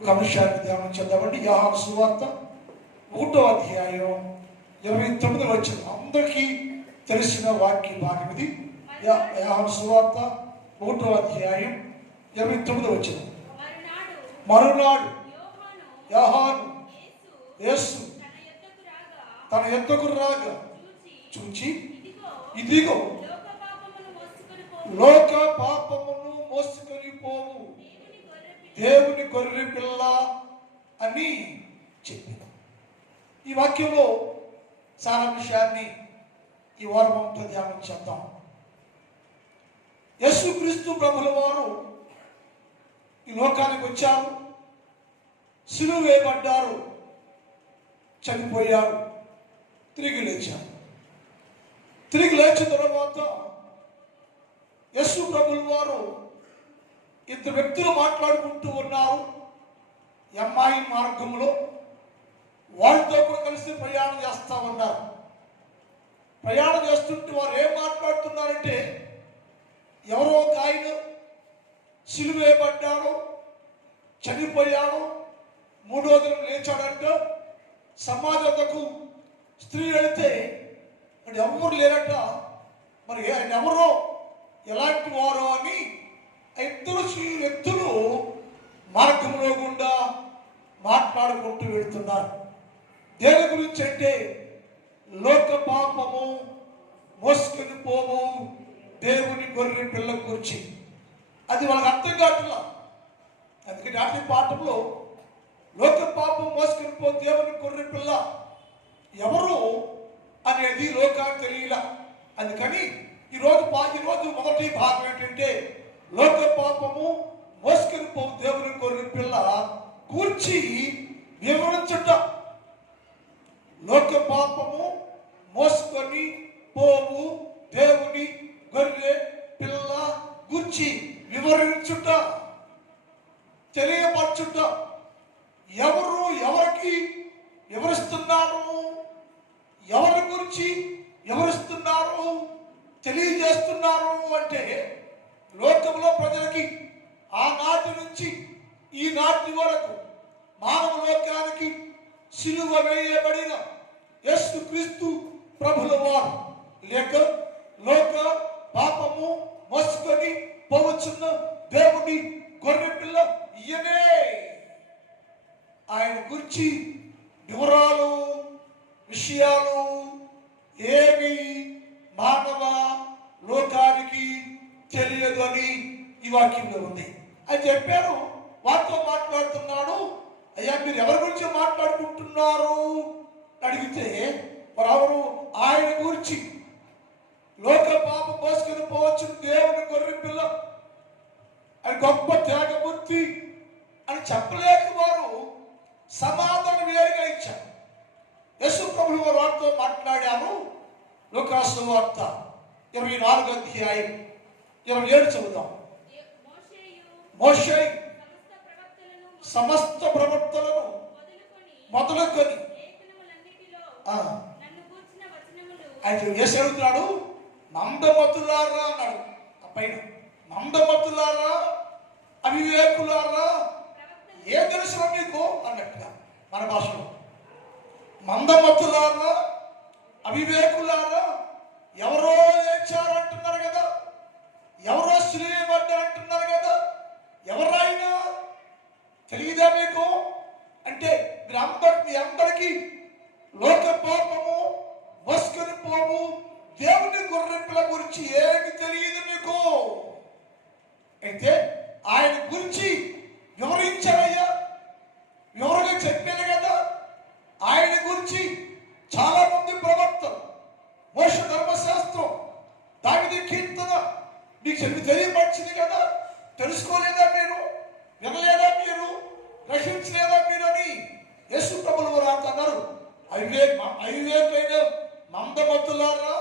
ఒక అంశాన్ని ధ్యానం చేద్దామండి. యోహాను సువార్త 1వ అధ్యాయం 29వ వచనం. అందరికీ తెలిసిన వాక్య భాగం ఇది. యోహాను సువార్త 1వ అధ్యాయం 29వ వచనం. మరునాడు యోహాను యేసు తన యొద్దకు రాగా చూచి, ఇదిగో లోక పాపమును మోసుకొని పోవు దేవుని గొర్రె పిల్ల అని చెప్పిన ఈ వాక్యంలో చాలా విషయాన్ని ఈ వారంతో ధ్యానం చేద్దాం. యేసుక్రీస్తు ప్రభుల వారు ఈ లోకానికి వచ్చారు, సిలువ వేయబడ్డారు, చనిపోయారు, తిరిగి లేచారు. తిరిగి లేచిన తర్వాత యేసు ప్రభుల వారు ఇద్దరు వ్యక్తులు మాట్లాడుకుంటూ ఉన్నారు. అమ్మాయి మార్గంలో వారితో కూడా కలిసి ప్రయాణం చేస్తూ ఉన్నారు. ప్రయాణం చేస్తుంటే వారు ఏం మాట్లాడుతున్నారంటే, ఎవరో ఒక ఆయన సిలువ వేయబడ్డాడు, చనిపోయాడు, 3వ దినం లేచాడంట. సమాజకు స్త్రీ వెళితే అది ఎవరు లేరట. మరి ఆయన ఎవరో, ఎలాంటి వారో అని ఇద్దరు వ్యక్తులు మార్గంలో గుండా మాట్లాడుకుంటూ వెళుతున్నారు. దేని గురించి అంటే, లోక పాపము మోసుకొని పోవు దేవుని గొర్రె పిల్ల గురించి. అది వాళ్ళకి అర్థం కావట్లా. అందుకని అట్టి పాఠంలో లోక పాపం మోసుకొని పో దేవుని గొర్రె పిల్ల ఎవరు అనేది లోకానికి తెలియలా. అందుకని ఈరోజు మొదటి భాగం ఏంటంటే, లోక పాపము మోసుకొని పోవు దేవుని గొర్రె పిల్ల కూర్చి వివరించుట. లోక పాపము మోసుకొని పోవు దేవుని గొర్రె పిల్ల గురించి వివరించుట, తెలియపరచుట. ఎవరు ఎవరికి వివరిస్తున్నారు, ఎవరి గురించి వివరిస్తున్నారు, తెలియజేస్తున్నారు అంటే, లోకంలో ప్రజలకి ఆనాటి నుంచి ఈనాటి వరకు మానవ లోకానికి సిలువ వేయబడిన యేసుక్రీస్తు ప్రభుల వారు, లేక లోక పాపము మోసుకొని పోవచ్చున్న దేవుని గొర్రె పిల్ల ఈయనే. ఆయన గురించి వివరాలు, విషయాలు ఏవి మానవ లోకానికి తెలియదు అని ఈ వాక్యంలో ఉంది. అని చెప్పారు. వారితో మాట్లాడుతున్నాడు. అయ్యా, మీరు ఎవరి గురించి మాట్లాడుకుంటున్నారు అడిగితే, వారెవరు? ఆయన గురించి, లోక పాపం మోసుకొని పోవచ్చు దేవుని గొర్రె పిల్ల, అని గొప్ప త్యాగమూర్తి అని చెప్పలేక వారు సమాధానం వేరుగా ఇచ్చారు. యేసు ప్రభువు వారు వారితో మాట్లాడారు. లూకాసు వార్త 24వ అధ్యాయం 27 చదువుదాం. మోషే సమస్త ప్రవక్తలను మొదలుకొని ఆయన ఏసి అడుగుతున్నాడు, మందమతులారా అన్నాడు. ఆ పైన మందమతులారా, అవివేకులారా, ఏం తెలుసు మీకు అన్నట్టుగా మన భాషలో. మందమతులారా, అవివేకులారా, ఎవరో లేచారు అంటున్నారు కదా, ఎవరో సిలువేయబడ్డారు అంటున్నారు కదా, ఎవరైనా తెలియదా మీకు అంటే, మీ అందరికీ లోక పాపము మోసుకొని పోవు దేవుని గొర్రె పిల్ల గురించి ఏమి తెలియదు మీకు. అయితే ఆయన గురించి వివరించారయ్యా, వివరంగా చెప్పాను కదా. ఆయన గురించి చాలా మంది ప్రవక్తలు, మోషే ధర్మశాస్త్రం, దావీదు కీర్తన మీకు తెలియపరిచింది కదా. తెలుసుకోలేదా మీరు? వినలేదా మీరు? గ్రహించలేదా మీరు అని యేసు ప్రభువుల వారు అంటున్నారు. అవివేకైన మందమతులారా,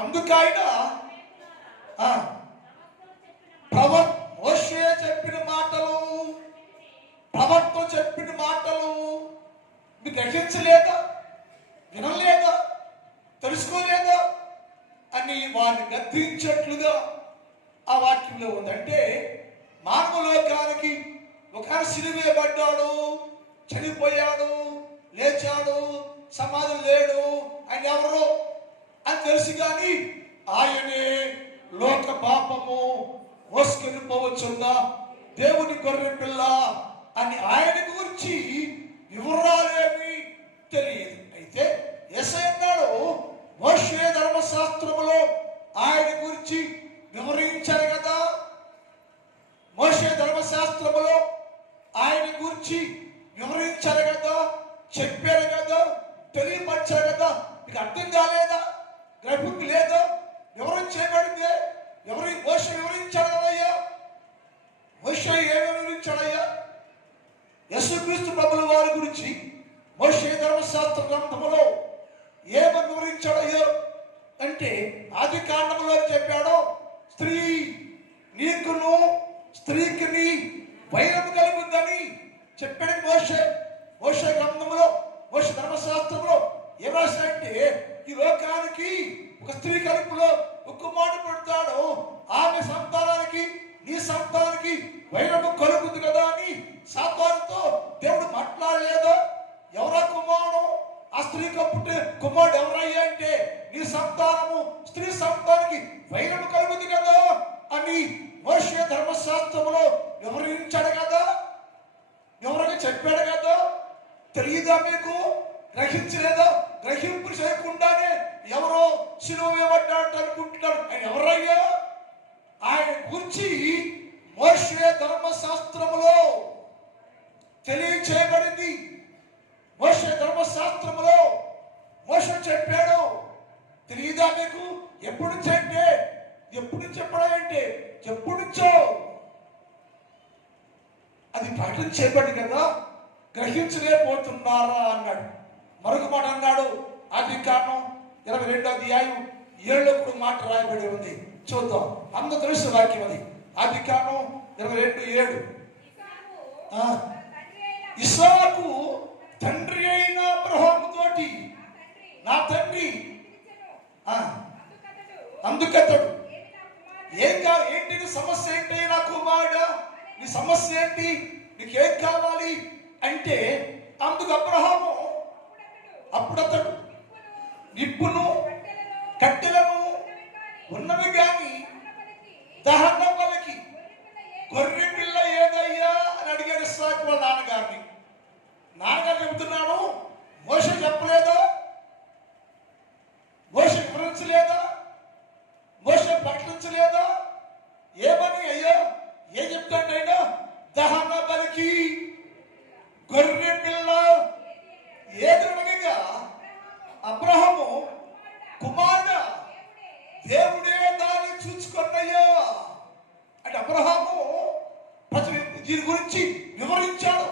అందుకైనా మోషే చెప్పిన మాటలు, ప్రవక్త చెప్పిన మాటలు మీరు గ్రహించలేదా, వినలేదా, తెలుసుకోలేదా అని వారిని గద్దించేట్లుగా ఆ వాక్యంలో ఉందంటే, మానవ లోకానికి ఆయన సిలువేయబడ్డాడు, చనిపోయాడు, లేచాడు, సమాధి లేడు, ఆయన ఎవరు అని తెలుసు. కానీ ఆయనే లోక పాపము మోసుకొని పోవచ్చుందా దేవుని గొర్రె పిల్ల అని ఆయన గురించి వివరాలేమి తెలియదు. అయితే యేసయ్య అన్నాడు, మోషే ధర్మశాస్త్రములో ఆయన గురించి వివరించారు కదా, మోషే ధర్మశాస్త్రములో ఆయన గురించి వివరించారు కదా, చెప్పారు కదా, తెలియపరిచారు కదా. మీకు అర్థం కాలేదా? గ్రహింపు లేదా? వివరం చేయబడిందే. మోషే వివరించాడు కదయ్యా. మోషే ఏమి వివరించాడయ్యా? యేసుక్రీస్తు ప్రభుల వారి గురించి మోషే ధర్మశాస్త్ర గ్రంథములో ఏమని వివరించాడయ్యో అంటే, ఆది కాండములో చెప్పాడు, స్త్రీ నీకును స్త్రీకి వైరము కలుగుద్దని చెప్పాడు మోషే. మోషే గ్రంథములో, మోషే ధర్మశాస్త్రంలో ఏం రాశాడంటే, ఈ లోకానికి ఒక స్త్రీ కలుపులో ఒక మాట పెడతాడు, ఆమె సంతానానికి నీ సంతానానికి వైరము కలుగుతుంది కదా అని సాతానుతో దేవుడు మాట్లాడలేదా? ఎవరా కుమారుడు? ఆ స్త్రీ కప్పుటే కుమారుడు ఎవరయ్యా అంటే, నీ సంతానము స్త్రీ సంతానానికి వైరము కలుగుతుంది కదా అని మోషే ధర్మశాస్త్రంలో వివరించాడు కదా, వివరంగా చెప్పాడు కదా. తెలియదా మీకు? గ్రహించలేదా? గ్రహింపు చేయకుండానే ఎవరో శిలువ వేయబడ్డాడు అనుకుంటున్నాడు. ఆయన ఎవరయ్యా? ఆయన గురించి మోషే ధర్మశాస్త్రములో తెలియచేయబడింది. మోషే ధర్మశాస్త్రములో మోషే చెప్పాడు. తెలియదా మీకు? ఎప్పుడు నుంచి అంటే, ఎప్పుడు నుంచి చెప్పడం అంటే, ఎప్పుడు నుంచో అది ప్రకటన చేయబడి కదా, గ్రహించలేకపోతున్నారా అన్నాడు. మరొక మాట అన్నాడు, ఆది కాండం 22వ అధ్యాయం 7లో కూడా మాట రాయబడి ఉంది. చూద్దాం, అందరూ తెలుసు వాక్యం అది. ఆది కాండం 22:7. ఇస్సాకు తండ్రి అయిన అబ్రహాము తోటి, నా తండ్రి అందుకతడు ఏంటి నీ సమస్య ఏంటి? నా కుమారుడా, నీ సమస్య ఏంటి? నీకేం కావాలి అంటే, అందుకు అబ్రహాము అప్పుడతడు నిప్పును కట్టెలను ఉన్నవి గాని దహన బలికి గొర్రె పిల్ల ఏదయ్యా అని అడిగాడు ఇస్సాకు వాళ్ళ నాన్నగారిని. నాన్నగారు చెబుతున్నాడు, మోషే చెప్పలేదా? మోషే వివరించలేదా? మోషే ప్రకటించలేదా? ఏమని అయ్యా ఏం చెప్తాడు ఆయన? దహన బలికి గొర్రె పిల్ల ఏదనగా అబ్రహాము కుమారుడా, దేవుడే దాన్ని చూసుకున్నయ్యా అంటే అబ్రహాము దీని గురించి వివరించాడు.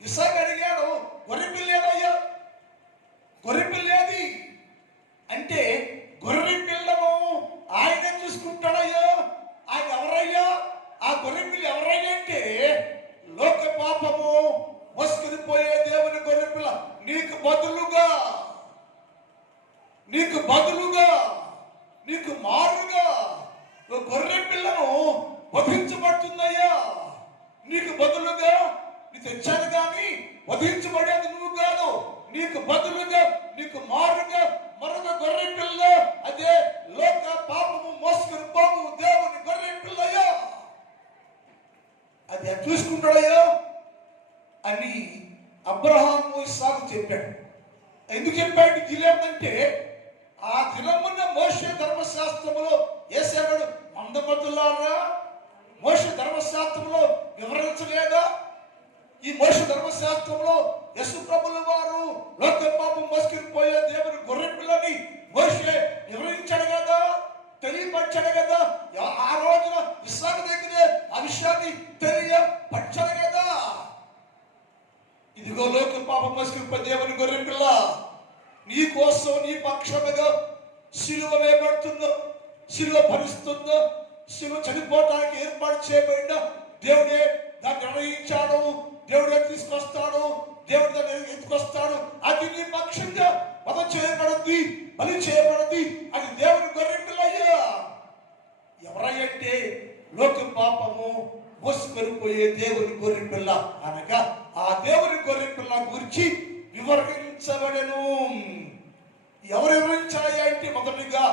ఇస్సాకు అడిగాడు, గొర్రె పిల్ల ఏదయ్యా? గొర్రె పిల్ల ఏది అంటే, గొర్రె పిల్లను ఆయన చూసుకుంటాడయ్యా. ఆయన ఎవరయ్యా? ఆ గొర్రె పిల్ల ఎవరయ్యా అంటే, లోక పాపము మోసుకుని పోయే దేవుని గొర్రె పిల్ల. నీకు బదులుగా, నీకు మారుగా గొర్రె పిల్లను వధించబడుతుందయ్యా. నీకు బదులుగా నీ తెచ్చాను కానీ వధించబడేది నువ్వు కాదు. నీకు బదులుగా, నీకు మారుగా మరొక గొర్రె పిల్ల, అదే లోక పాపము మోసుకుని పోవు దేవుని గొర్రె పిల్లయ్యా. అది చూసుకుంటాడయ్యా అని అబ్రహాము ఇస్సాకు చెప్పాడు. ఎందుకు చెప్పాడు గిలేమంటే, ఆ దినమున్న మోషే ధర్మశాస్త్రములో ఏసాడు, మందమతులారా మోషే ధర్మశాస్త్రంలో వివరించలేదా? ఈ మోషే ధర్మశాస్త్రంలో యేసు ప్రభుల వారు లోక పాపం మోసుకుని పోయే దేవుని గొర్రె పిల్లని మోషే వివరించాడు కదా, తెలియపరిచాడు కదా. ఆ రోజున ఇస్సాకు దగ్గరే ఆ విషయాన్ని తెలియపరిచాడు కదా. ఇదిగో లోక పాపం మోసుకుని పోయే దేవుని గొర్రె పిల్ల నీ కోసం, నీ పక్షముగా శిలువ వేయబడుతుందో, శిలువ భరిస్తుందో, శిలువ చనిపోవటానికి ఏర్పాటు చేయబడిన దేవుడే దాన్ని నిర్ణయించాడు. దేవుడే తీసుకొస్తాడు, దేవుడు దాన్ని ఎత్తుకొస్తాడు. అది నీ పక్షంగా వధ చేయబడింది, బలి చేయబడింది. అది దేవుని గొర్రె పిల్లయ్యా. ఎవరయ్యంటే లోక పాపము మోసుకొని పోయే దేవుని దేవుని గొర్రె పిల్ల అనగా ఆ దేవుని గొర్రె పిల్ల గురించి వివరించబడెను. ఎవరు వివరించాలి అంటే మొదటిగా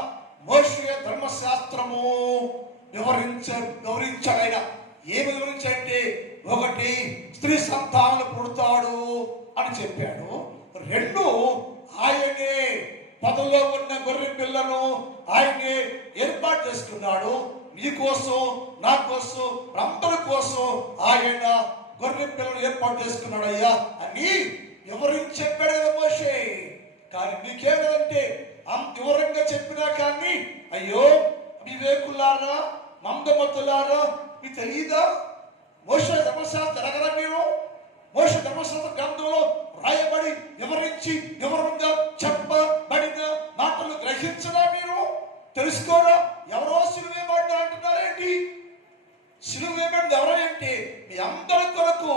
మోషే ధర్మశాస్త్రము వివరించాడు. ఏమి వివరించాలంటే, ఒకటి, స్త్రీ సంతానం పుడతాడు అని చెప్పాడు. రెండు, ఆయనే పదలో ఉన్న గొర్రె పిల్లను ఆయనే ఏర్పాటు చేసుకున్నాడు. మీకోసం, నా కోసం, అందరి కోసం ఆయన గొర్రె పిల్లను ఏర్పాటు చేసుకున్నాడు అయ్యా అని వివరించి చెప్పాడు కదా మోషే. కానీ మీకేమంటే అంత వివరంగా చెప్పినా కానీ, అయ్యో వివేకులారా, మందమతులారా, మీకు తెలియదా? మోషే ధర్మశాస్త్రం ఎరగరా మీరు? మోషే ధర్మశాస్త్ర గ్రంథంలో రాయబడి వివరించి వివరంగా చెప్పబడిన మాటలు గ్రహించరా మీరు? తెలుసుకోరా? ఎవరో సిలువేయబడ్డ అంటున్నారేంటి? సిలువేయబడింది ఎవరో ఏంటి? మీ అందరి కొరకు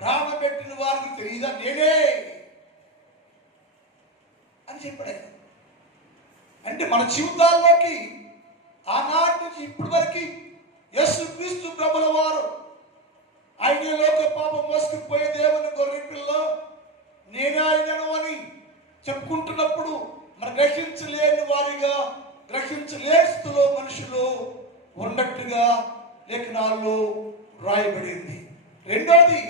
ప్రాణం పెట్టిన వారికి తెలియదా? నేనే అని చెప్పాడు. అంటే మన జీవితాల్లోకి ఆనాటి నుంచి ఇప్పటి వరకు యేసుక్రీస్తు ప్రభుల వారు ఆయన లోక పాపం మోసుకుపోయే దేవుని గొర్రె పిల్ల నేనే ఆయనను అని చెప్పుకుంటున్నప్పుడు మన గ్రహించలేని వారిగా, గ్రహించలేని స్థితిలో మనుషులు ఉన్నట్టుగా లేఖనాల్లో రాయబడింది. రెండోది,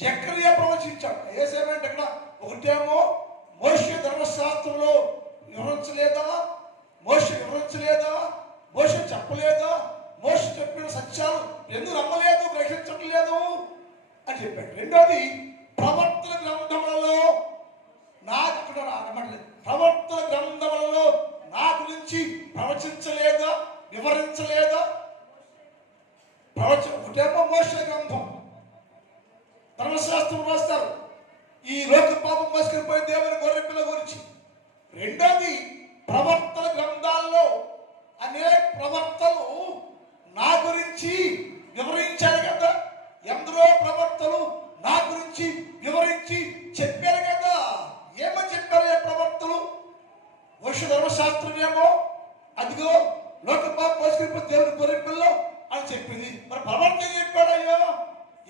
జకర్యా ప్రవచించాడు. ఏసేమంటే అక్కడ ఒకటేమో మోషే ధర్మశాస్త్రంలో వివరించలేదా? మోషే చెప్పలేదా? మోషే చెప్పిన సత్యాలు ఎందుకు నమ్మలేదు, గ్రహించడం లేదు అని చెప్పాడు. రెండోది, ప్రవర్తన గ్రంథములలో నా గురించి ప్రవచించలేదా, వివరించలేదా? ఒకటేమో మోషే గ్రంథం, ధర్మశాస్త్రం రాస్తారు ఈ లోక పాపం మోసుకుపోయే దేవుని గొర్రె పిల్ల గురించి. రెండోది, ప్రవర్తన గ్రంథాల్లో అనేక ప్రవర్తలు నా గురించి వివరించారు కదా. ఎందరో ప్రవర్తలు నా గురించి వివరించి చెప్పారు కదా. ఏమని చెప్పారు ఏ ప్రవర్తలు? మోషే ధర్మశాస్త్రం ఏమో అదిగో లోక పాపం మోసుకుపోయే దేవుని గొర్రె పిల్ల అని చెప్పింది. మరి ప్రవర్తన చెప్పాడయ్యా?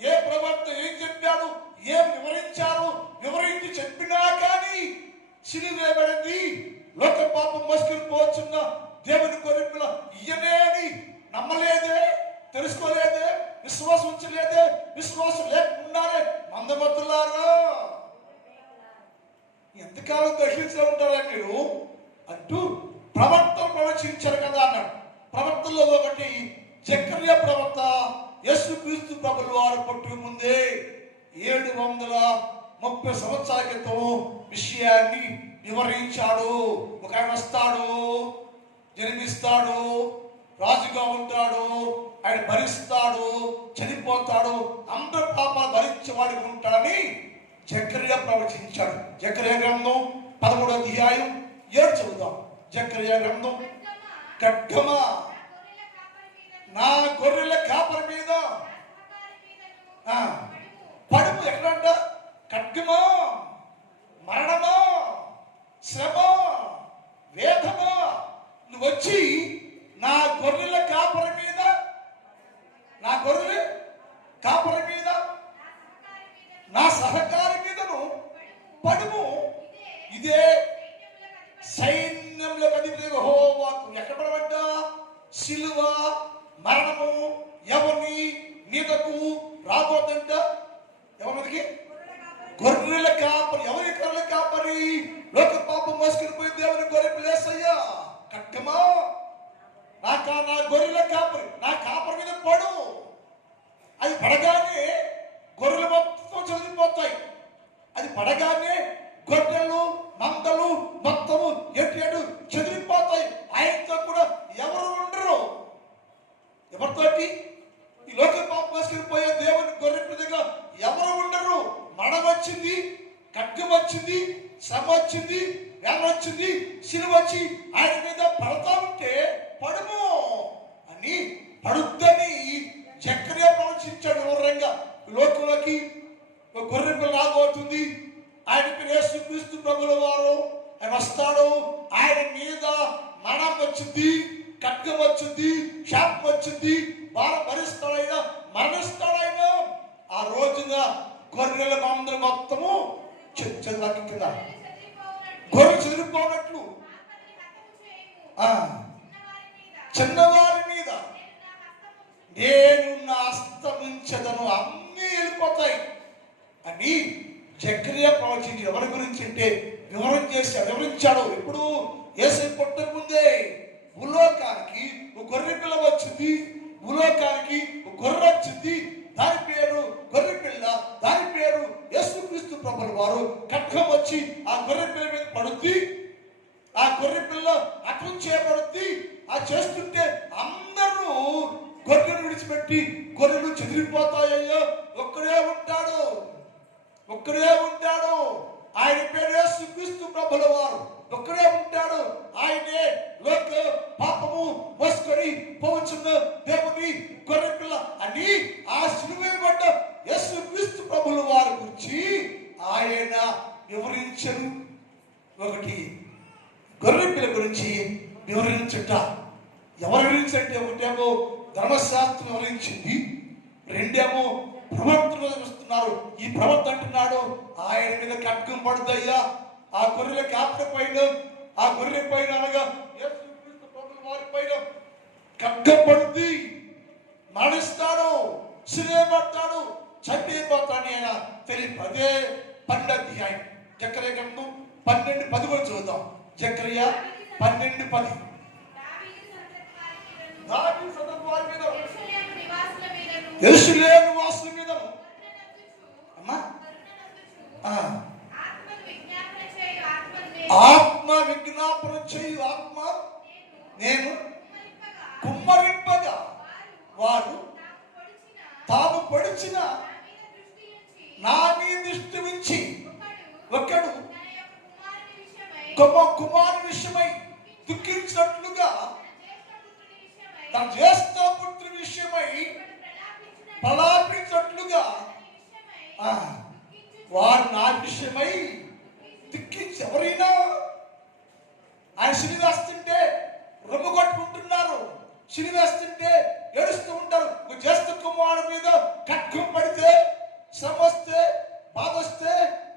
ఏ ప్రవర్తన ఏం చెప్పాడు, ఏం వివరించారు? వివరించి చెప్పినా కానీ సిలువేయబడింది లోక పాపం మోసుకుపోవచ్చున్న దేవుని గొర్రె పిల్ల ఈయనే అని నమ్మలేదే, తెలుసుకోలేదే, విశ్వాసం ఉంచలేదే, విశ్వాసం లేకున్నారే మందమతులారా, ఎంతకాలం గ్రహించే ఉంటారా మీరు అంటూ ప్రవక్తలు ప్రవచించారు కదా అన్నాడు. ప్రవక్తల్లో ఒకటి జకర్యా ప్రవక్త యేసుక్రీస్తు ప్రభుల వారు పుట్టక ముందే 730 సంవత్సరాల క్రితం విషయాన్ని వివరించాడు. ఒక ఆయన వస్తాడు, జన్మిస్తాడు, రాజుగా ఉంటాడు, ఆయన భరిస్తాడు, చనిపోతాడు, అందరి పాపాలు భరించేవాడిగా ఉంటాడని జకర్యా ప్రవచించాడు. జకర్యా గ్రంథం 13వ అధ్యాయం 7 చదువుదాం. జకర్యా గ్రంథం, ఖడ్గమా నా గొర్రెల కాపరి మీద పడుము. ఎక్కడంట? ఖడ్గమా, మరణమా, శ్రమ, వేదమా, నువ్వు వచ్చి నా గొర్రెల కాపరి మీద, నా గొర్రెల కాపరి మీద, నా సహకారి మీదను పడుము. ఇదే సైన్యంలో అధిపతి యెహోవాకు. ఎక్కడ పడబడ్డా? సిలువ, మరణము ఎవరిని మీదకు రాబోతుంట? ఎవరి మీదకి? గొర్రెల కాపరి. ఎవరి గొర్రెల కాపరి? లోక పాపం మోసుకుపోయి దేవుని గొర్రె పిల్లేసయ్యా. ఖడ్గమా, నా గొర్రెల కాపరి, నా కాపరి మీద పడు. అది పడగానే గొర్రెలు మొత్తం చదివిపోతాయి. అది పడగానే గొర్రెలు, మందలు మొత్తము ఎటు చదివిపోతాయి. ఆయనతో కూడా ఎవరు ఉండరు. ఎవరితోటి? ఈ లోక పాపం మోసుకుపోయే దేవుని గొర్రె పిల్లగా ఎవరు ఉండరు. మరణం వచ్చింది, ఖడ్గం వచ్చింది, శ్రమ వచ్చింది, వేదన వచ్చింది, సిలువ వచ్చి ఆయన మీద పడతా ఉంటే పడుము అని, పడుద్దని జకర్యా ప్రవచించాడు వివరంగా. లోకంలోకి గొర్రె పిల్ల రాబోతుంది. ఆయన పేరు యేసుక్రీస్తు ప్రభుల వారు. ఆయన వస్తాడు, ఆయన మీద మరణం వచ్చింది, ఖడ్గం వచ్చింది, శాపం వచ్చింది, భారం భరిస్తాడైనా, మరణిస్తాడైనా. గొర్రెల మందలు మొత్తము కింద గొర్రెలు చెదిరిపోనట్లు చిన్నవారి మీద నేను నా హస్తముంచెదను, అన్నీ వెళ్ళిపోతాయి అని జకర్యా ప్రవచించి ఎవరి గురించి అంటే వివరించాడు. ఇప్పుడు యేసు పుట్టక ముందే భూలోకానికి ఒక గొర్రె పిల్ల వచ్చింది, భూలోకానికి ఒక గొర్రె వచ్చింది, దాని పేరు గొర్రె పిల్ల, దాని పేరు యేసుక్రీస్తు ప్రభుల వారు. ఖడ్గం వచ్చి ఆ గొర్రె పిల్ల మీద పడుద్ది, ఆ గొర్రె పిల్ల అటం చేయబడుద్ది. ఆ చేస్తుంటే అందరూ గొర్రెను విడిచిపెట్టి గొర్రెలు చెదిరిపోతాయ్యో. ఒక్కడే ఉంటాడు, ఒక్కడే ఉంటాడు, ఆయన పేరు యేసుక్రీస్తు ప్రభుల వారు. ఒక్కడే ఉంటాడు, ఆయనే లోక పాపము మోసుకొని పోవచ్చున్న దేవుని గొర్రె పిల్ల అని ఆ సిలువేయబడ్డ యేసుక్రీస్తు ప్రభుల వారి గురించి ఆయన వివరించను. ఒకటి గొర్రె పిల్ల గురించి వివరించుట. ఎవరు వివరించంటే ఒకటేమో ధర్మశాస్త్రం వివరించింది, రెండేమో ప్రవక్తలు చూస్తున్నారు. ఈ ప్రవక్త అంటున్నాడు ఆయన మీద ఖడ్గం పడుదయ్యా, ఆ గొర్రెల కాపట పైన, ఆ గొర్రె పైన అనగా యేసుక్రీస్తు ప్రభుల వారి పైన ఖడ్గం పడుద్ది, మరణిస్తాడు, సిలువేయబడతాడు, చంపేయబడతాడు ఆయన తెలియదు. అదే 12వ అధ్యాయం జకర్యా గ్రంథం 12:10 కూడా చూద్దాం. జకర్యా 12:10. దావీదు సంతతి వారి మీద, యెరూషలేము నివాసుల మీద అమ్మా ఆత్మ విజ్ఞాపన చేయు ఆత్మ నేను కుమ్మరింపగా వారు తాము పొడిచిన నా మీద దృష్టి ఉంచి ఒకడు కుమారుని విషయమై దుఃఖించినట్లుగా తన జ్యేష్ఠ పుత్రి విషయమై ప్రలాపించినట్లుగా వారు నా విషయమై దుఃఖించి, ఎవరైనా ఆయన సిలివేస్తుంటే రొమ్ము కొట్టుకుంటున్నారు, సిలివేస్తుంటే ఏడుస్తూ ఉంటారు. జ్యేష్ఠ కుమారుడు మీద ఖడ్గం పడితే, శ్రమ వస్తే, బాధ వస్తే,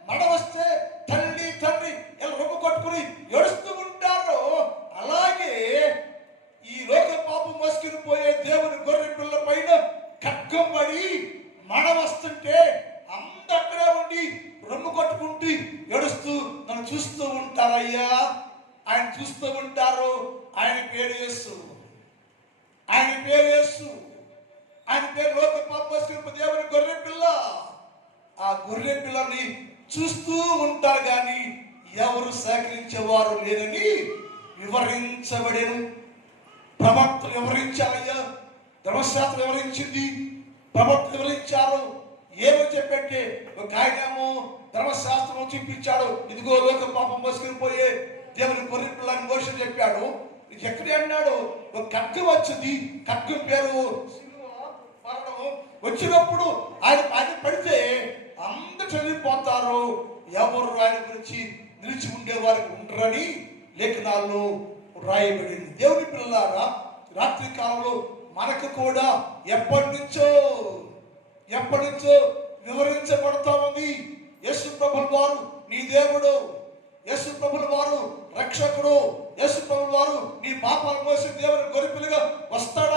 మడ వస్తే తల్లి తండ్రి ఇలా రొమ్ము కొట్టుకుని ఏడుస్తూ ఉంటారు. అలాగే ఈ లోక పాపం మోసుకుని పోయే దేవుని గొర్రె పిల్ల పైన ఖడ్గం పడి మడ వస్తుంటే అందక్కడే ఉండి రొమ్ము కొట్టుకుంటూ ఏడుస్తూ నన్ను చూస్తూ ఉంటారయ్యా. ఆయన చూస్తూ ఉంటారు. ఆయన పేరు యేసు, ఆయన పేరు యేసు, ఆయన పేరు లోక పాపం మోసుకుని దేవుని గొర్రె పిల్ల. ఆ గొర్రె పిల్లని చూస్తూ ఉంటారు కానీ ఎవరు సేకరించేవారు లేదని వివరించబడేను. ప్రవక్తలు వివరించారయ్యా, ధర్మశాస్త్రం వివరించింది, ప్రవక్తలు వివరించారు. ఏమో చెప్పంటే ఒక ఆయనేమో ధర్మశాస్త్రం చూపించాడు, ఇదిగో లోక పాపం మోసుకుని పోయే దేవుని గొర్రె పిల్లని మోష చెప్పాడు. ఎక్కడే అన్నాడు ఒక ఖడ్గం వచ్చింది, ఖడ్గం పేరు మరణం. వచ్చినప్పుడు ఆయన పడితే అందరూ చనిపోతారు, ఎవరు ఆయన గురించి నిలిచి ఉండేవారికి ఉండరని లేఖనాల్లో రాయబడింది. దేవుని పిల్లలారా, రాత్రి కాలంలో మనకు కూడా ఎప్పటి నుంచో వివరించబడతా ఉంది. యేసు ప్రభుల వారు నీ దేవుడు, యేసు ప్రభుల వారు రక్షకుడు, యేసు ప్రభుల వారు నీ పాపాలు మోసి దేవుని గొర్రెపిల్లగా వస్తాడు.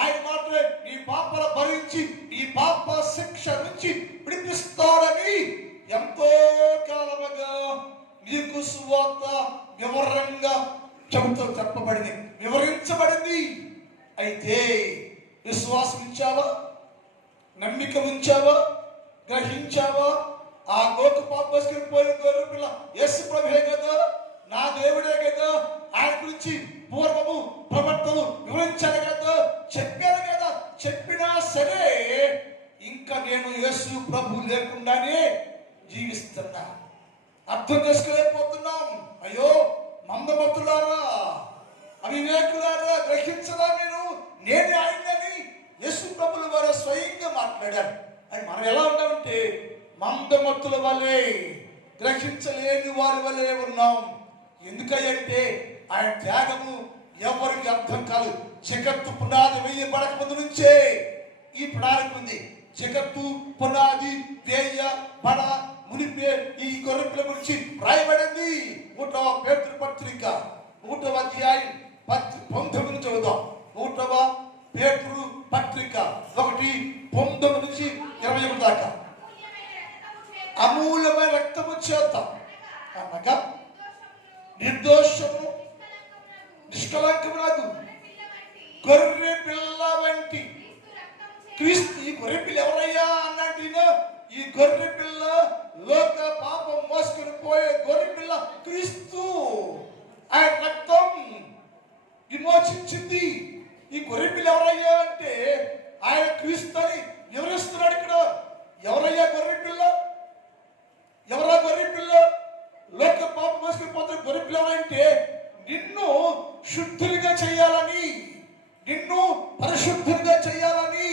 ఆయన మాత్రమే నీ పాపాలు భరించి నీ పాప శిక్ష నుంచి విడిపిస్తాడని ఎంతో కాలముగా నీకు సువార్త వివరంగా చెప్పబడింది, వివరించబడింది. అయితే విశ్వాసం ఉంచావా, నమ్మిక ఉంచావా, గ్రహించావా? ఆ లోక పాపం పోయిన గొర్రె పిల్ల యేసు ప్రభువే కదా, నా దేవుడే కదా, ఆయన గురించి పూర్వము ప్రవక్తలు వివరించారు కదా, చెప్పారు కదా. చెప్పినా సరే ఇంకా నేను యేసు ప్రభు లేకుండానే జీవిస్తున్నా. అర్థం చేసుకోలేకపోతున్నాం. అయ్యో మందమతులారా, అవివేకులారా, గ్రహించరా మీరు నేనే ఆయనని యేసు ప్రభుల వారు స్వయంగా మాట్లాడారు. అని మనం ఎలా ఉన్నామంటే మందమతుల వలె, గ్రహించలేని వారి వలె ఉన్నాం. ఎందుకంటే ఆయన త్యాగము ఎవరికి అర్థం కాదు. జగత్తు పునాది వేయబడక ముందు నుంచే ఈ ప్రణాళిక ఉంది. జగత్తు పునాది వేయ బడ మునిపే ఈ గొర్రెపిల్ల గురించి రాయబడింది. 1వ పేతురు పత్రిక 1వ అధ్యాయం 19 చదువుదాం. 1వ పేతురు పత్రిక 1:19 నుంచి 21 దాకా. అమూల్యమైన రక్తము చేత అనగా నిర్దోషము నిష్కలంకమునగు గొర్రె పిల్ల వంటి క్రీస్తు. ఈ గొర్రె పిల్ల ఎవరయ్యా అన్నట్టు, ఈ గొర్రె పిల్ల లోక పాపం మోసుకుని పోయే గొర్రె పిల్ల క్రీస్తు. ఆయన రక్తం విమోచించింది. ఈ గొర్రె పిల్ల ఎవరయ్యా అంటే ఆయన క్రీస్తు అని వివరిస్తున్నాడు ఇక్కడ. ఎవరయ్యా గొర్రె పిల్ల? ఎవరా గొర్రె పిల్ల? లోక పాపం మోసుకుని పోతే గొర్రె పిల్ల అంటే నిన్ను శుద్ధులుగా చేయాలని, నిన్ను పరిశుద్ధులుగా చేయాలని,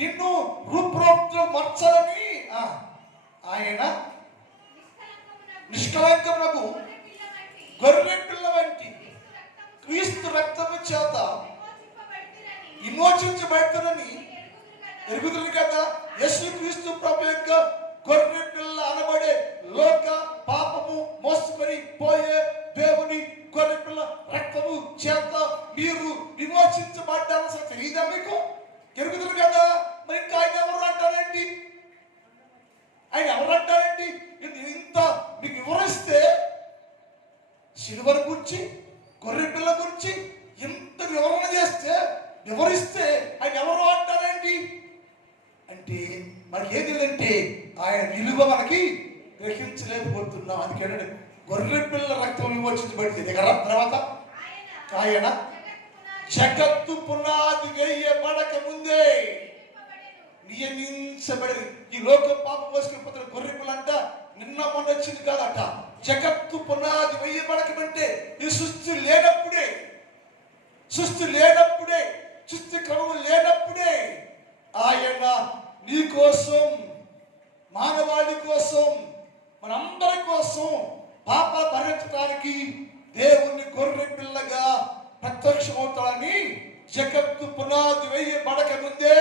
నిన్ను రూపురేఖలు మార్చాలని ఆయన నిష్కలంకమునకు గొర్రె పిల్ల వంటి క్రీస్తు రక్తము చేత విమోచించబడుతుందని ఎరుగుదురు కదా. యేసు క్రీస్తు ప్రభు యొక్క గొర్రె పిల్ల అనబడే లోక పాపము మోసుకొని పోయే దేవుని గొర్రె పిల్ల రక్తము చేత మీరు విమోచించబడ్డారు. అసలు తెలియదా మీకు? ఎరుగుదురు కదా. మరి ఇంకా ఆయన ఎవరు అంటారేంటి? ఆయన ఎవరు అంటారేంటి? ఇంత మీకు వివరిస్తే, సిలువను గురించి గొర్రె పిల్ల గురించి ఇంత వివరిస్తే ఆయన ఎవరు అంటారేంటి అంటే మనకి ఏది లేదంటే ఆయన విలువ మనకి గ్రహించలేకపోతున్నాం. అందుకేంటంటే గొర్రె పిల్ల రక్తం విమోచించబడింది. దగ్గర తర్వాత ఆయన జగత్తు పునాది వేయబడక ముందే నియమించబడి. ఈ లోక పాపం మోసుకుని పోతున్న గొర్రె పిల్ల అంట నిన్న మొన్న వచ్చింది కాదట. జగత్తు పునాది వేయబడకమంటే ఈ సృష్టి లేనప్పుడే, సృష్టి క్రమం లేనప్పుడే ఆయన నీ కోసం, మానవాళి కోసం, మనందరి కోసం పాప భరించడానికి దేవుని గొర్రె పిల్లగా ప్రత్యక్షమవుతాడని జగత్తు పునాది వేయబడక ముందే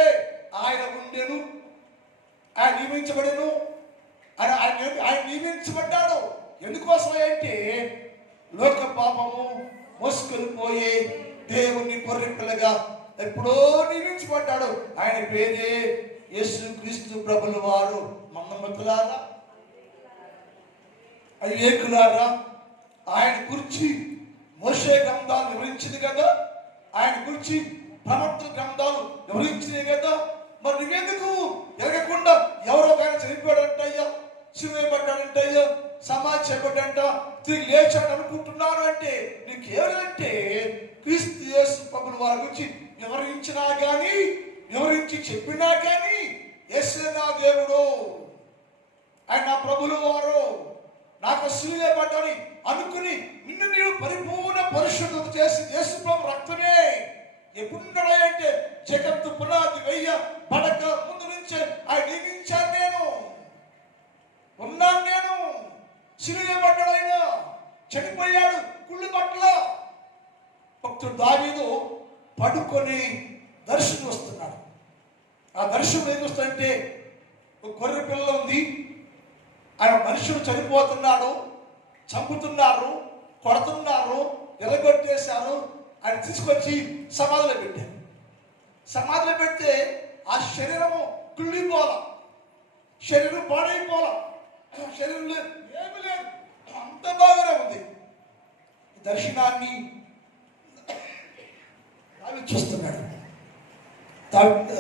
ఆయన ఉండెను, ఆయన నియమించబడెను, ఆయన నియమించబడ్డాడు. ఎందుకోసం అంటే లోక పాపము మోసుకొని పోయే దేవుని గొర్రె పిల్లగా ఎప్పుడో నియమించబడ్డాడు. ఆయన పేరే యేసు క్రీస్తు ప్రభుల వారు. మన్నమతులారా, అవివేకులారా, ఆయన గురించి మోషే గ్రంథాలు వివరించింది కదా, ఆయన గురించి ప్రవక్తల గ్రంథాలు వివరించినాయి కదా. మరి నువ్వెందుకు ఎరగకుండా ఎవరో ఆయన చనిపోయాడంటయ్యా, సిలువేయబడ్డాడంటయ్యా, సమాధి చేయబడ్డంట, తిరిగి లేచాడు అనుకుంటున్నాను అంటే నీకేమంటే క్రీస్తు యేసు ప్రభుల వారి గురించి వివరించి చెప్పినా కానీ యేసే నా దేవుడు, ఆయన నా ప్రభుల వారు, నాకు సిలువేయబడ్డాని అనుకుని నిన్ను నీవు పరిపూర్ణ పరిశుద్ధత చేసి యేసు ప్రభు రక్తమే ఎప్పుడున్నాడంటే జగత్తు పునాది వేయబడక ముందు నుంచే ఆయన నియమించాను. నేను సిలువేయబడ్డాడు, ఆయన చనిపోయాడు కుళ్ళు పట్ల. భక్తుడు దావీదు పడుకొని దర్శనం వస్తున్నాడు. ఆ దర్శనం ఏం వస్తుందంటే ఒక గొర్రె పిల్ల ఉంది, ఆయన మనుషులు చనిపోతున్నాడు, చంపుతున్నారు, కొడుతున్నారు, ఎలగొట్టేశారు. ఆయన తీసుకొచ్చి సమాధిలో పెట్టారు. సమాధిలో పెడితే ఆ శరీరము కుళ్ళిపోల, శరీరం పాడైపోల, శరీరంలో ఏమి లేదు, అంత బాగానే ఉంది. దర్శనాన్ని దావీదు చూస్తున్నాడు.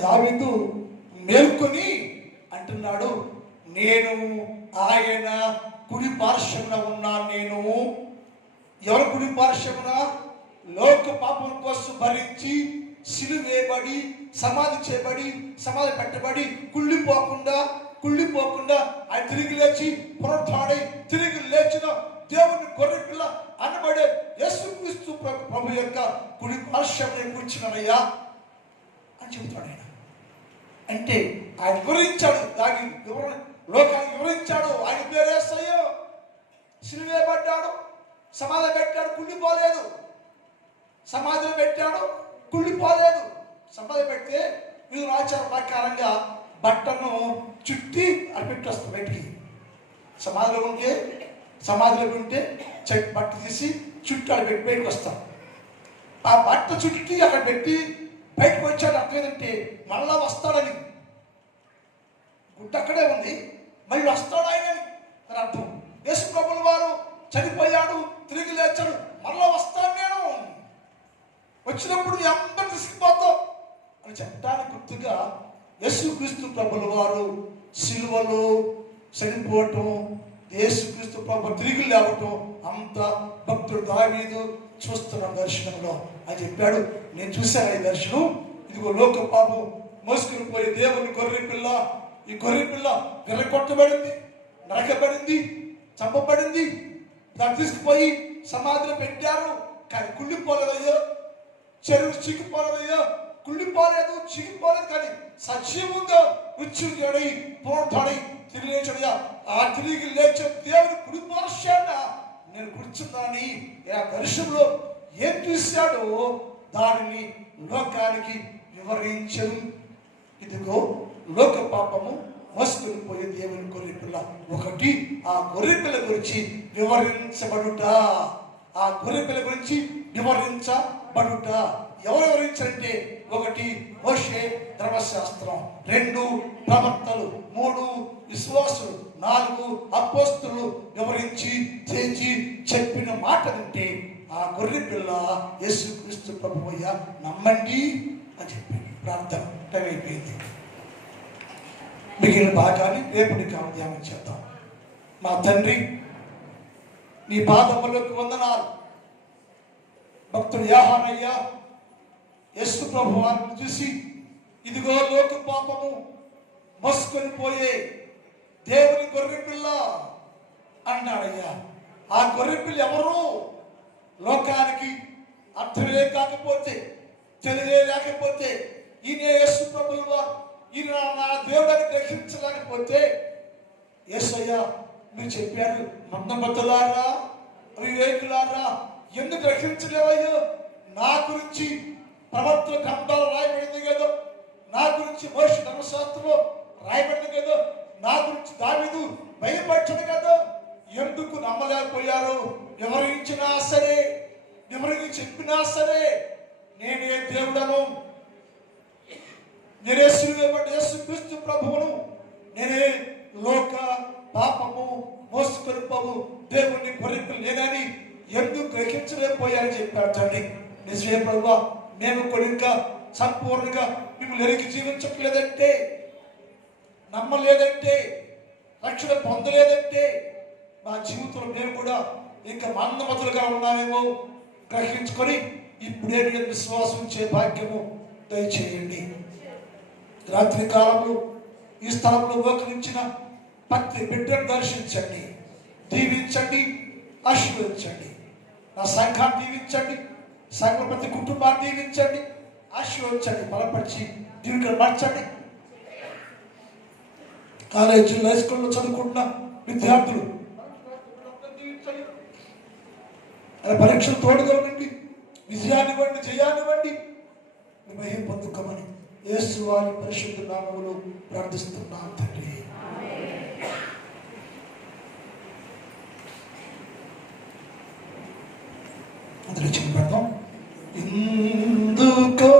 దావీదు మేల్కొని అంటున్నాడు, నేను ఆయన కుడి పార్శ్వమున ఉన్నాను. నేను ఎవరు కుడి పార్శ్వమున? లోక పాపం కోసం భరించి సిలువేయబడి సమాధి చేయబడి సమాధి పెట్టబడి కుళ్ళిపోకుండా ఆయన తిరిగి లేచి పునరుత్థానమై తిరిగి లేచిన దేవుని గొర్రె పిల్ల అనబడే యేసుక్రీస్తు ప్రభు యొక్క కుడి పార్శ్వమున కూర్చున్నానయ్యా అని చెబుతాడు. ఆయన అంటే ఆయన వివరించాడు, లోకాన్ని వివరించాడు. ఆయన పేరు యేసయ్య, సిలువేయబడ్డాడు, సమాధి పెట్టాడు, కుళ్ళిపోలేదు. సమాధిలో పెట్టాడు, కుళ్ళిపోలేదు. సమాధి పెడితే వీరు ఆచార ప్రకారంగా బట్టను చుట్టి అది పెట్టి వస్తాం బయటికి. సమాధిలో ఉంటే బట్ట తీసి చుట్టూ అక్కడ పెట్టి బయటకు వస్తాం. ఆ బట్ట చుట్టి అక్కడ పెట్టి బయటకు వచ్చాడు అర్థం ఏంటంటే మళ్ళా వస్తాడని. గుట్ట అక్కడే ఉంది, మళ్ళీ వస్తాడు ఆయన అని అర్థం. యేసు ప్రభువుల వారు చనిపోయాడు, తిరిగి లేచాడు, మళ్ళా వస్తాను నేను, వచ్చినప్పుడు మీ అందరూ తీసుకుపోతాం అని చెప్పడానికి గుర్తుగా యేసుక్రీస్తు ప్రభువుల వారు సిలువలో చనిపోవటం, యేసుక్రీస్తు ప్రభు తిరిగి లేవటం అంత భక్తుడు దావీదు చూస్తున్నాం దర్శనంలో. అని చెప్పాడు, నేను చూశాను ఈ దర్శనం. ఇదిగో లోక పాపం మోసుకుని పోయే దేవుని గొర్రె పిల్ల, ఈ గొర్రె పిల్ల విరగొట్టబడింది, నరకబడింది, చంపబడింది. దాన్ని తీసుకుపోయి సమాధిలో పెట్టారు. కానీ కుళ్ళిపోలేదయ్యో, చెరువు చిక్కిపోలేదయ్యో, కుళ్ళిపోలేదు, చిక్కిపోలేదు, కానీ సజీవంగా మృత్యుంజడి పునరుద్ధరణి తిరిగి లేచాడుగా. ఆ తిరిగి లేచే దేవుని కుడి పార్శ్వాన నేను కూర్చున్నానని ఆ దర్శనంలో ఏం చూశాడో దానిని లోకానికి వివరించను. ఇదిగో లోక పాపము మోసుకొని పోయే దేవుని గొర్రె పిల్ల. ఒకటి ఆ గొర్రె పిల్ల గురించి వివరించబడుట, ఆ గొర్రె పిల్ల గురించి వివరించబడుట. ఎవరు వివరించారంటే, ఒకటి మోషే ధర్మశాస్త్రం, 2 ప్రవక్తలు, 3 విశ్వాసులు, 4 అపోస్తలులు వివరించి చేసి చెప్పిన మాట వింటే ఆ గొర్రె పిల్ల యేసుక్రీస్తు ప్రభువయ్య నమ్మండి అని చెప్పాడు. ప్రార్థన టైం అయిపోయింది. మిగిలిన భాగాన్ని రేపటి ధ్యానం చేద్దాం. మా తండ్రి, నీ పాదములకు వందనాలు. భక్తుడు యోహానయ్య యేసు ప్రభు వారిని చూసి ఇదిగో లోక పాపము మోసుకొని పోయే దేవుని గొర్రె పిల్ల అన్నాడయ్యా. ఆ గొర్రె పిల్ల ఎవరు? లోకానికి అర్థమే కాకపోతే, తెలియలేకపోతే, ఈయన యేసు ప్రభుల వారు, ఈయన నా దేవుడిని గ్రహించలేకపోతే, యేసయ్య మీరు చెప్పారు, మందమతులారా, అవివేకులారా, ఎందుకు గ్రహించలేవయ్యో? నా గురించి ప్రవక్తల గ్రంథాలు రాయబడింది కదా, నా గురించి మోషే ధర్మశాస్త్రంలో రాయబడింది కదా, నా గురించి దావీదు భయపడ్డాడు కదా, ఎందుకు నమ్మలేకపోయారు? వివరించినా సరే, వివరించి చెప్పినా సరే, నేనే దేవుడను, నేనే సిలువబడ్డ యేసుక్రీస్తు ప్రభువును, నేనే లోక పాపము మోసుకొని పోవు దేవుని గొర్రెపిల్ల లేదని ఎందుకు గ్రహించలేకపోయారని చెప్పారు తండ్రి. నిజమే ప్రభువా, మేము కొడుక సంపూర్ణంగా మిమ్మల్ని ఎరిగి జీవించట్లేదంటే, నమ్మలేదంటే, రక్షణ పొందలేదంటే మా జీవితంలో మేము కూడా ఇంకా మందమతులుగా ఉన్నామేమో గ్రహించుకొని ఇప్పుడే మీరు విశ్వాసం చే భాగ్యము దయచేయండి. రాత్రి కాలంలో ఈ స్థలంలో మోకరించిన ప్రతి బిడ్డను దర్శించండి, దీవించండి, ఆశీర్వదించండి. నా సంఘాన్ని దీవించండి, సంఘ ప్రతి కుటుంబాన్ని దీవించండి, ఆశీర్వదించండి, బలపరిచి దీవికలు మార్చండి. కాలేజీలో, హై స్కూల్లో చదువుకుంటున్న విద్యార్థులు పరీక్షలు తోడుగా ఉండండి, విజయాన్ని ఇవ్వండి, జయాన్ని ఇవ్వండి, మహిమ పొందుకోమని యేసు వారి పరిశుద్ధ నామములో ప్రార్థిస్తున్నాం తండ్రి. అందులో చెప్పాం, ఎందుకో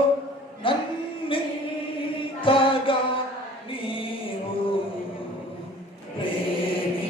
నన్నింతగా నీవు ప్రేమించితి,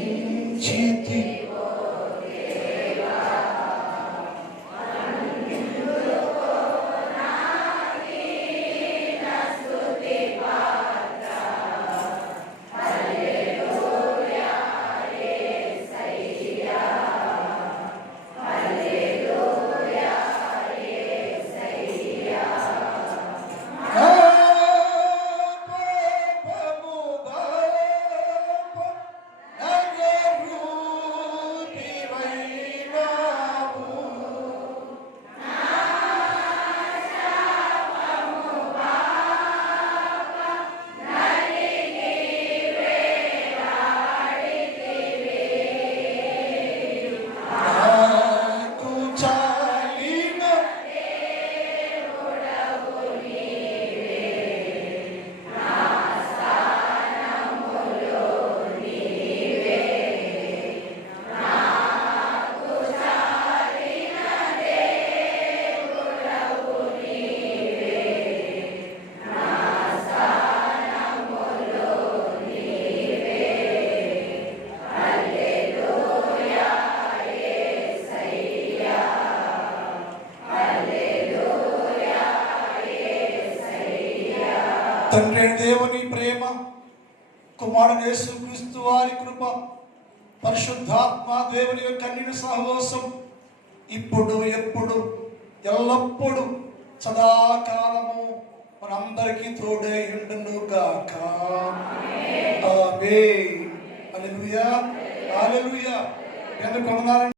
తండ్రి అయిన దేవుని ప్రేమ, కుమారుడు యేసుక్రీస్తు వారి కృప, పరిశుద్ధాత్మ దేవుని యొక్క అన్నిటి సహవాసం ఇప్పుడు ఎప్పుడు ఎల్లప్పుడు సదాకాలము మనందరికీ తోడై ఉండును గాక. ఆమేన్. హల్లెలూయా, హల్లెలూయా. ఎందుకు వందనాలండి.